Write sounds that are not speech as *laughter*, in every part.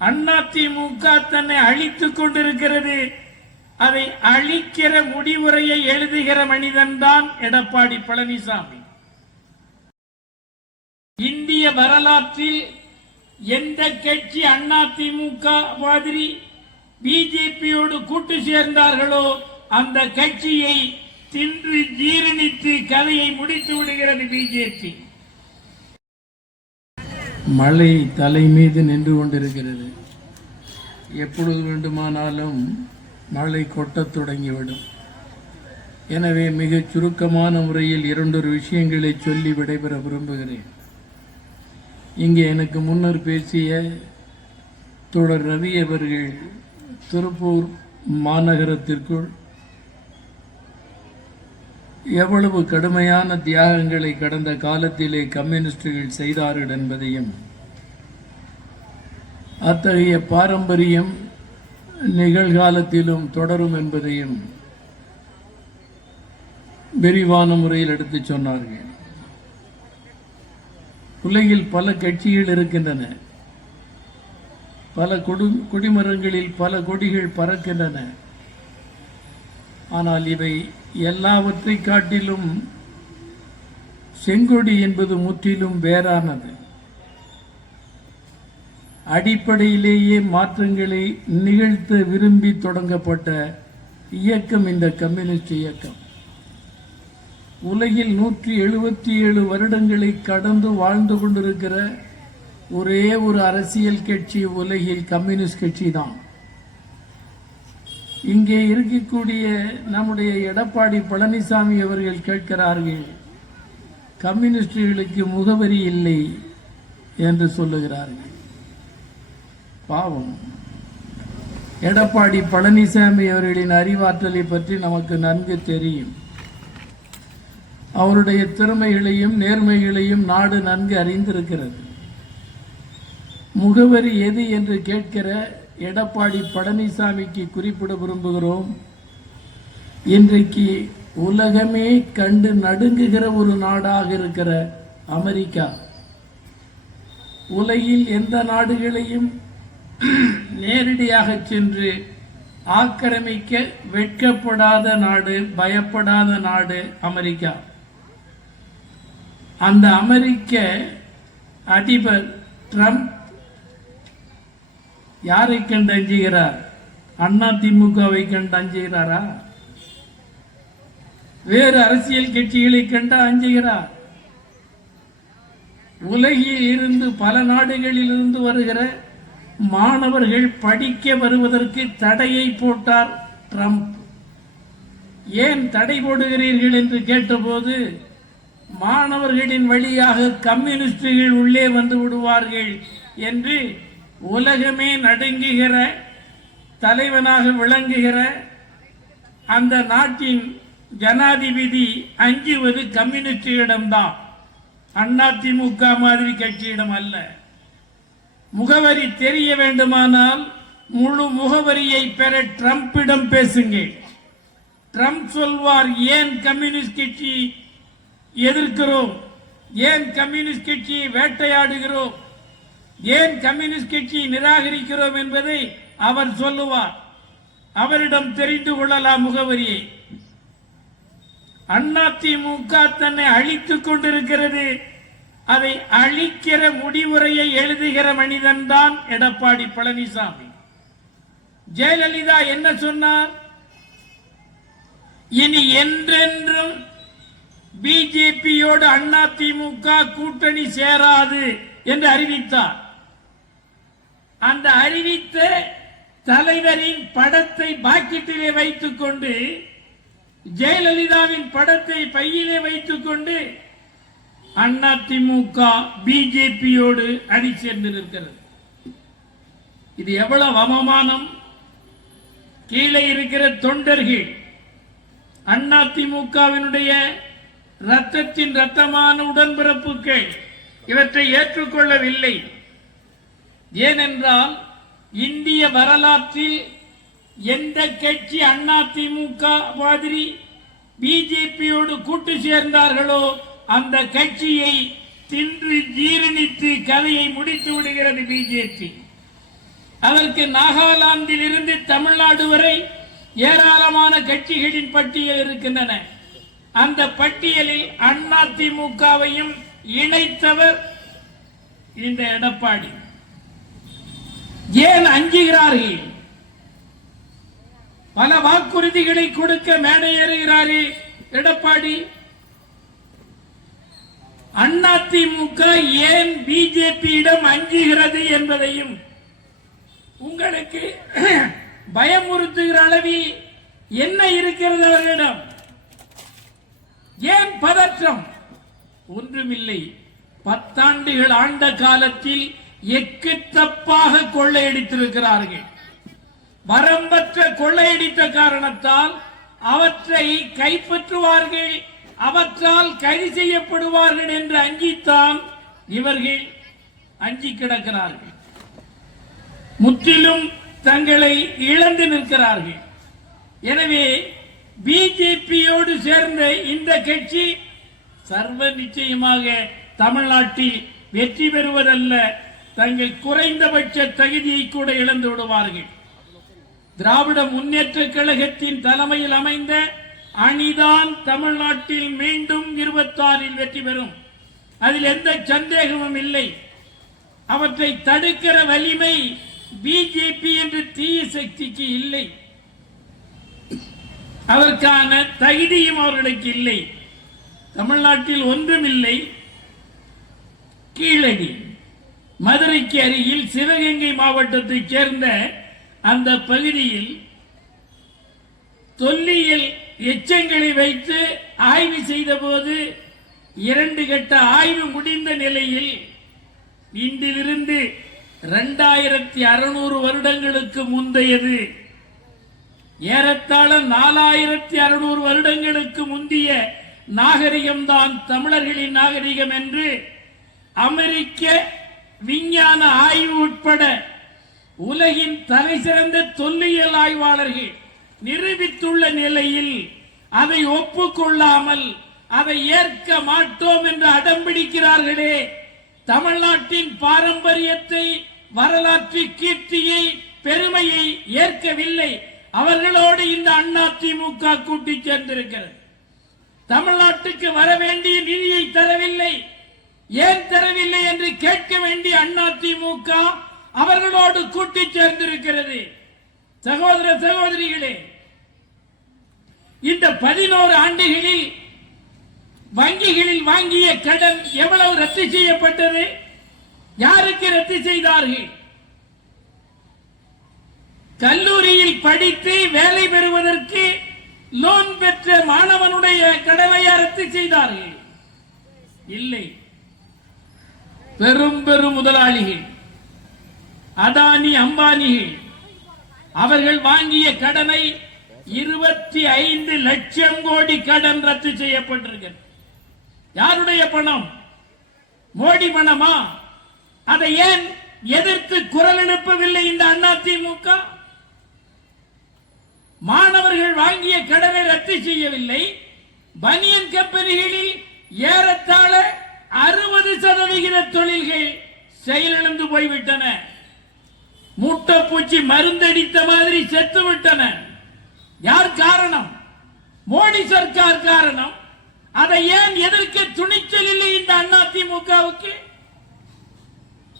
அதிமுக தன்னை அழித்துக் கொண்டிருக்கிறது. அதை அழிக்கிற முடிவுரையை எழுதுகிற மனிதன்தான் எடப்பாடி பழனிசாமி. இந்திய வரலாற்றில் எந்த கட்சி அதிமுக மாதிரி பிஜேபியோடு கூட்டு சேர்ந்தார்களோ அந்த கட்சியை தின்று ஜீரணித்து கதையை முடித்து விடுகிறது பிஜேபி. மழை தலை மீது நின்று கொண்டிருக்கிறது. எப்பொழுது வேண்டுமானாலும் மழை கொட்டத் தொடங்கிவிடும். எனவே மிகச் சுருக்கமான முறையில் இரண்டொரு விஷயங்களை சொல்லி விடைபெற விரும்புகிறேன். இங்கே எனக்கு முன்னர் பேசிய தொடர் ரவி அவர்கள் திருப்பூர் மாநகரத்திற்குள் எவ்வளவு கடுமையான தியாகங்களை கடந்த காலத்திலே கம்யூனிஸ்டுகள் செய்தார்கள் என்பதையும் அத்தகைய பாரம்பரியம் நிகழ்காலத்திலும் தொடரும் என்பதையும் விரிவான முறையில் எடுத்துச் சொன்னார்கள். உலகில் பல கட்சிகள் இருக்கின்றன. பல கொடு கொடிமரங்களில் பல கொடிகள் பறக்கின்றன. ஆனால் இவை எல்லாவற்றை காட்டிலும் செங்கொடி என்பது முற்றிலும் வேறானது. அடிப்படையிலேயே மாற்றங்களை நிகழ்த்த விரும்பி தொடங்கப்பட்ட இயக்கம் இந்த கம்யூனிஸ்ட் இயக்கம். உலகில் நூற்றி எழுபத்தி ஏழு வருடங்களை கடந்து வாழ்ந்து கொண்டிருக்கிற ஒரே ஒரு அரசியல் கட்சி உலகில் கம்யூனிஸ்ட் கட்சி தான் இங்கே இருக்கக்கூடிய நம்முடைய எடப்பாடி பழனிசாமி அவர்கள் கேட்கிறார்கள் கம்யூனிஸ்டுகளுக்கு முகவரி இல்லை என்று சொல்லுகிறார்கள். பாவம். எடப்பாடி பழனிசாமி அவர்களின் அறிவாற்றலை பற்றி நமக்கு நன்கு தெரியும். அவருடைய திறமைகளையும் நேர்மைகளையும் நாடு நன்கு அறிந்திருக்கிறது. முகவரி எது என்று கேட்கிற எடப்பாடி பழனிசாமிக்கு குறிப்பிட விரும்புகிறோம். இன்றைக்கு உலகமே கண்டு நடுங்குகிற ஒரு நாடாக இருக்கிற அமெரிக்கா. உலகில் எந்த நாடுகளையும் நேரடியாக சென்று ஆக்கிரமிக்க வெட்கப்படாத நாடு பயப்படாத நாடு அமெரிக்கா. அந்த அமெரிக்க அதிபர் ட்ரம்ப் யாரை கண்டு அஞ்சுகிறார்? அண்ணா திமுகவை கண்டு அஞ்சுகிறாரா? வேறு அரசியல் கட்சிகளை கண்டு அஞ்சுகிறார். உலகில் இருந்து பல நாடுகளில் இருந்து வருகிற மாணவர்கள் படிக்க வருவதற்கு தடையை போட்டார் ட்ரம்ப். ஏன் தடை போடுகிறீர்கள் என்று கேட்டபோது மாணவர்களின் வழியாக கம்யூனிஸ்டுகள் உள்ளே வந்து விடுவார்கள் என்று உலகமே நடுங்குகிற தலைவனாக விளங்குகிற அந்த நாட்டின் ஜனாதிபதி அஞ்சுவது கம்யூனிஸ்டிடம்தான் அதிமுக மாதிரி கட்சியிடம் அல்ல. முகவரி தெரிய வேண்டுமானால் முழு முகவரியை பெற ட்ரம்பிடம் பேசுங்கள் ட்ரம்ப் சொல்வார் ஏன் கம்யூனிஸ்ட் கட்சி எதிர்க்கிறோம்? ஏன் கம்யூனிஸ்ட் கட்சியை வேட்டையாடுகிறோம்? ஏன் கம்யூனிஸ்ட் கட்சியை நிராகரிக்கிறோம் என்பதை அவர் சொல்லுவார். அவரிடம் தெரிந்து கொள்ளலாம் முகவரியை. அதிமுக தன்னை அழித்துக் கொண்டிருக்கிறது. அதை அழிக்கிற முடிவுரையை எழுதுகிற மனிதன் தான் எடப்பாடி பழனிசாமி. ஜெயலலிதா என்ன சொன்னார்? இனி என்றென்றும் பிஜேபியோடு அதிமுக கூட்டணி சேராது என்று அறிவித்தார். அந்த அறிவித்த தலைவரின் படத்தை பாக்கெட்டிலே வைத்துக் கொண்டு ஜெயலலிதாவின் படத்தை பையிலே வைத்துக் கொண்டு அதிமுக பிஜேபியோடு அணி சேர்ந்து நிற்கிறது. இது எவ்வளவு அவமானம்? கீழே இருக்கிற தொண்டர்கள் அதிமுகவினுடைய ரத்தத்தின் ரத்தமான உடன்பிறப்புகள் இவற்றை ஏற்றுக்கொள்ளவில்லை. ஏனென்றால் இந்திய வரலாற்றில் எந்த கட்சி அண்ணா திமுக மாதிரி பிஜேபியோடு கூட்டு சேர்ந்தார்களோ அந்த கட்சியை தின்று ஜீரணித்து கதையை முடித்து விடுகிறது பிஜேபி. அதற்கு நாகாலாந்தில் இருந்து தமிழ்நாடு வரை ஏராளமான கட்சிகளின் பட்டியல் இருக்கின்றன. அந்த பட்டியலில் அதிமுகவையும் இணைத்தவர் இந்த எடப்பாடி. அஞ்சுகிறார்கள் பல வாக்குறுதிகளை கொடுக்க மேடையேறுகிறாரே எடப்பாடி. அதிமுக ஏன் பிஜேபியிடம் அஞ்சுகிறது என்பதையும் உங்களுக்கு *clears throat* பயமுறுத்துகிற அளவில் என்ன இருக்கிறது அவர்களிடம்? ஏன் பதற்றம்? ஒன்றுமில்லை. பத்தாண்டுகள் ஆண்ட காலத்தில் எக்கு தப்பாக கொள்ளையடித்திருக்கிறார்கள். வரம்பற்ற கொள்ளையடித்த காரணத்தால் அவற்றை கைப்பற்றுவார்கள் அவற்றால் கைது செய்யப்படுவார்கள் என்று அஞ்சித்தான் இவர்கள் அஞ்சி கிடக்கிறார்கள். முற்றிலும் தங்களை இழந்து நிற்கிறார்கள். எனவே பிஜேபியோடு சேர்ந்த இந்த கட்சி சர்வ நிச்சயமாக தமிழ்நாட்டில் வெற்றி பெறுவதல்ல தங்கள் குறைந்தபட்ச தகுதியை கூட இழந்து விடுவார்கள். திராவிட முன்னேற்ற கழகத்தின் தலைமையில் அமைந்த அணிதான் தமிழ்நாட்டில் மீண்டும் இருபத்தாறில் வெற்றி பெறும். அதில் எந்த சந்தேகமும் இல்லை. அவற்றை தடுக்கிற வலிமை பிஜேபி என்ற தீய சக்திக்கு இல்லை. அதற்கான தகுதியும் அவர்களுக்கு இல்லை. தமிழ்நாட்டில் ஒன்றுமில்லை. கீழடி. மதுரைக்கு அருகில் சிவகங்கை மாவட்டத்தைச் சேர்ந்த அந்த பகுதியில் தொல்லியல் எச்சங்களை வைத்து ஆய்வு செய்தபோது இரண்டு கட்ட ஆய்வு முடிந்த நிலையில் இன்றிலிருந்து இரண்டாயிரத்தி அறுநூறு வருடங்களுக்கு முந்தையது. ஏறத்தாழ நாலாயிரத்தி அறுநூறு வருடங்களுக்கு முந்திய நாகரிகம்தான் தமிழர்களின் நாகரிகம் என்று அமெரிக்க விஞ்ஞான ஆய்வு உட்பட உலகின் தலை சிறந்த தொல்லியல் ஆய்வாளர்கள் நிரூபித்துள்ள நிலையில் அதை ஒப்புக்கொள்ளாமல் அதை ஏற்க மாட்டோம் என்று அடம்பிடிக்கிறார்களே தமிழ்நாட்டின் பாரம்பரியத்தை வரலாற்று கீர்த்தியை பெருமையை ஏற்கவில்லை. அவர்களோடு இந்த அண்ணா திமுக கூட்டி சேர்ந்திருக்கிறது தமிழ்நாட்டுக்கு வர வேண்டிய நிதியை தரவில்லை. ஏன் தரவில்லை என்று கேட்க வேண்டிய அதிமுக அவர்களோடு கூட்டி சேர்ந்திருக்கிறது. சகோதர சகோதரிகளே இந்த பதினோரு ஆண்டுகளில் வங்கிகளில் வாங்கிய கடன் எவ்வளவு ரத்து செய்யப்பட்டது? யாருக்கு ரத்து செய்தார்கள்? கல்லூரியில் படித்து வேலை பெறுவதற்கு லோன் பெற்ற மாணவனுடைய கடனை ரத்து செய்தார்கள்? இல்லை. பெரும் பெரும் முதலாளிகள் அதானி அம்பானிகள் அவர்கள் வாங்கிய கடனை இருபத்தி ஐந்து லட்சம் கோடி கடன் ரத்து செய்யப்பட்டிருக்கிறது. யாருடைய பணம்? மோடி பணமா? அதை ஏன் எதிர்த்து குரல் எழுப்பவில்லை இந்த அதிமுக? மாணவர்கள் வாங்கிய கடனை ரத்து செய்யவில்லை. பனியன் கம்பெனிகளில் ஏறத்தாழ அறுபது சதவிகித தொழில்கள் செயலிழந்து போய்விட்டன. மூட்டைப்பூச்சி மருந்தடித்த மாதிரி செத்து விட்டன. யார் காரணம்? மோடி சர்க்கார் காரணம். அதை ஏன் எதிர்க்க துணிச்சல் இல்லை இந்த அண்ணா திமுகவுக்கு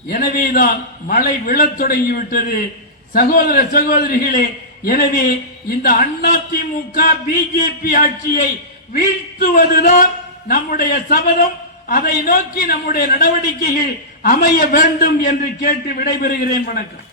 எனவேதான் மழை விழத் தொடங்கிவிட்டது சகோதர சகோதரிகளே எனவே இந்த அண்ணா திமுக பிஜேபி ஆட்சியை வீழ்த்துவதுதான் நம்முடைய சபதம். அதை நோக்கி நம்முடைய நடவடிக்கைகள் அமைய வேண்டும் என்று கேட்டு விடைபெறுகிறேன் வணக்கம்.